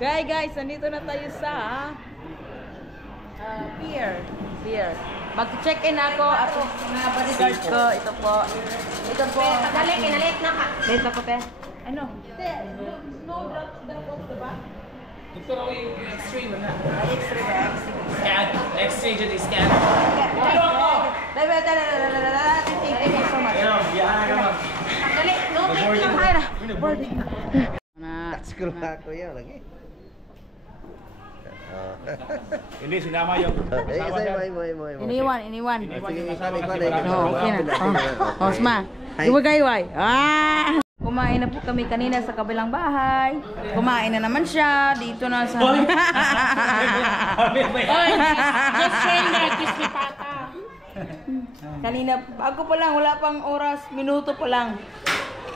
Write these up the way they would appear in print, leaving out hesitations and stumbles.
Guys, nandito na tayo sa pier. Mag-check-in ako at mga bodyguard ko. Ito po. Dali, kinalit na ka. Dito ko, te. Ano? No drop off, diba? Ito raw yung extreme na. Extreme, Scan. Extreme dyan, scan. Thank you so much. Dali, no take na. Boarding. School na ako yan lagi. Hindi, sinama yung... Iniwan. Sige, ikaw. Okay na. Osma. Iwagay-way. Kumain na po kami kanina sa kabilang bahay. Kumain na naman siya. Dito na sa... Just saying that, crispy pata. Kanina, bago pa lang. Wala pang oras. Minuto pa lang.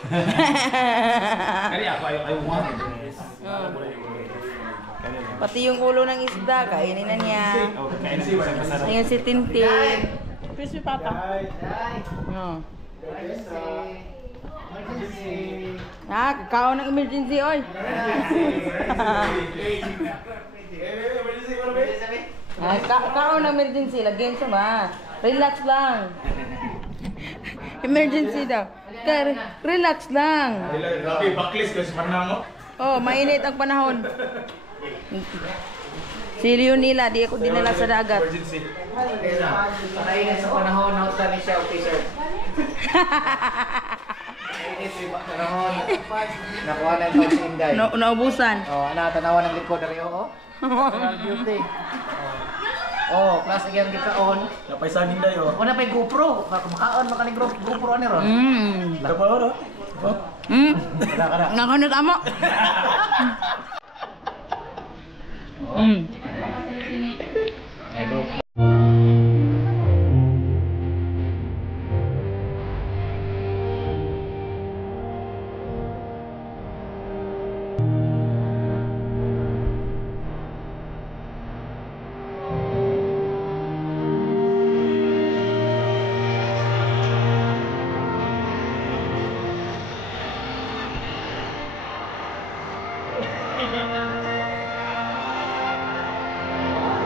Kaya ako, I wanted this. Pati yung ulo ng isda, kainin na niya. Ayun si Tintin. Crispy pata. Kakao ng emergency, oy. Kakao ng emergency, lagyan siya ba? Relax lang. Emergency daw. Relax lang. Grabe, backlist kasi manang mo. Oh, mainit ang panahon. Si Leonila, di ako dinala sa dagat. Emergency. Nakainit sa panahon, nautan ni siya, okay sir. Nakainit sa panahon, nakuha na yung si Inday. Naubusan. Tanawa ng likod na rin, Natural beauty. Plus again kita on. Napay saging dayo. O na pa yung GoPro. Makaon, makaling GoPro ni ron. Lapa oro. Kada. Nakanot amo.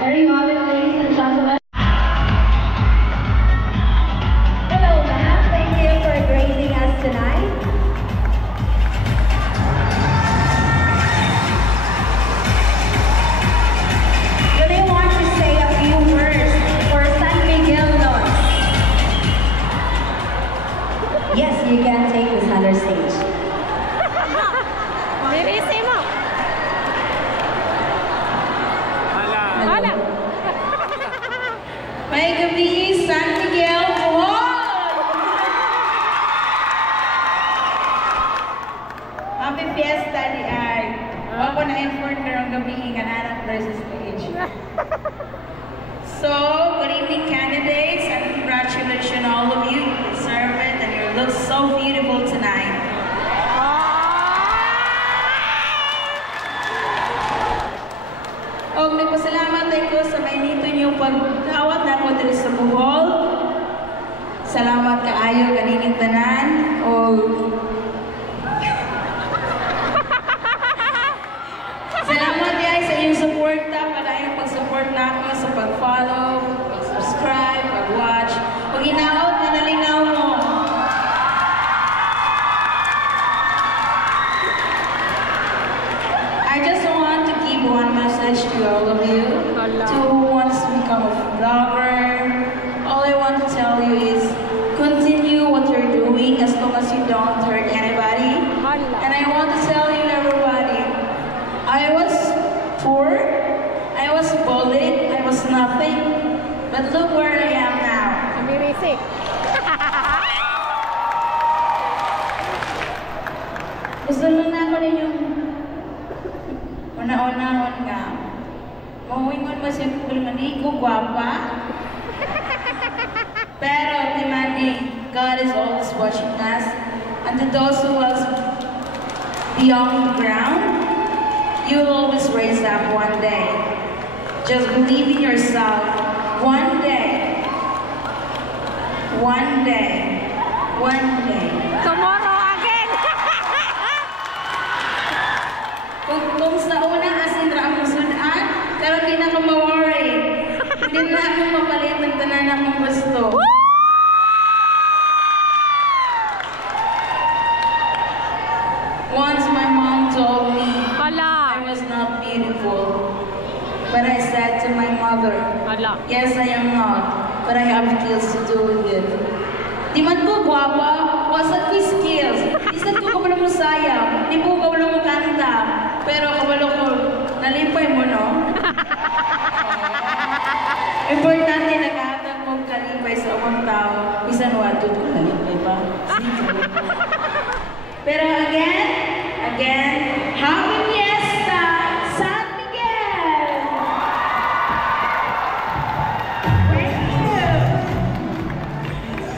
Very modern, ladies and gentlemen. Hello, ma'am. Thank you for gracing us tonight. Do they want to say a few words for San Miguel North? Yes, you can take the center stage. Mirisi mo. Hala. May gabi, San Miguel, Bohol! Happy Fiesta di ay. Ako na-inform karong gabi nga nanak versus stage. So, good evening candidates and congratulations all of you. You deserve it and you look so beautiful tonight. Og nagpasalamat ko sa mainito niyong pagdawat na ako dito sa Bohol. Salamat kaayo kanining tanan og salamat guys sa inyong suporta, padayong pag-support na ako sa pag-follow, pag-subscribe, pag-watch. Pag hinaot na nalingaw mo. I just want to give one message to all of you, to who wants to become a vlogger. All I want to tell you is continue what you're doing as long as you don't hurt anybody. And I want to tell you everybody, I was poor, I was bullied, I was nothing, but look where I am now. Mirisi. Gusto lang na ako ninyong una-unahon nga. Mahuingon mo siya kung manigo, guwapa. Pero, Timani, God is always watching us. And to those who are beyond the ground, you will always raise up one day. Just believe in yourself. One day. One day. One day. Tomorrow again. Kung sa una asin ra ang sudan, pero di na ko ma-worry. Hindi na ako mapalit ng tanan akong gusto. Once my mom told me I was not beautiful. But I said to my mother, yes, I am not, but I have skills to do with it. Di man ko guwapa, wasad ko skills. Di sad ko kabalo mo sayang, di po kabalo mo kanta. Pero kabalo ko, nalipay mo, no? Importante nagkatag mong kalipay sa umang tao. Bisan wato ko kalipay pa. Pero again, happy fiesta, San Miguel! Thank you!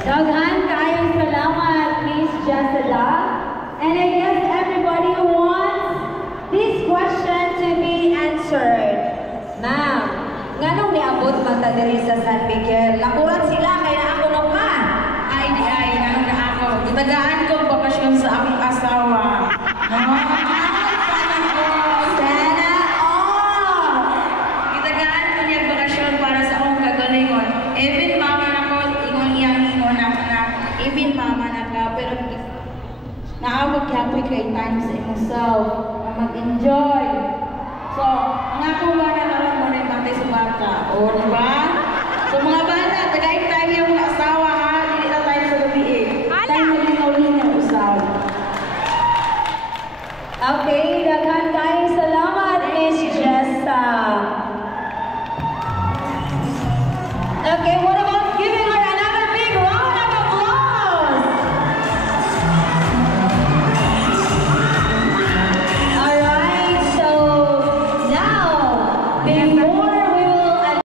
Daghan kayong salamat, Miss Jessida. And I guess everybody wants this question to be answered. Ma'am, nganong niabot man ta diri sa San Miguel? Lakuran sila kay na ako naman. Ay, nang na ako. Gitagaan ko bakasyon sa akong asawa. No? Sana all! Gitagaan ko niya bakasyon para sa akong kagalingon. Even mama na ko, ingon na. Even mama na ka, pero naawag kapoy kay time sa imong self na mag-enjoy. So, ang ako ba na karoon mo na yung bantay sa bata? O, diba? So, mga bata, tagayin tayo yung mga asawa, ha? Hindi na tayo sa gabi eh. Tayo maglinaw-linaw usap. Okay, daghan kayong salamat, Miss Jessa. Okay, what about giving her another big round of applause? Alright, so now, before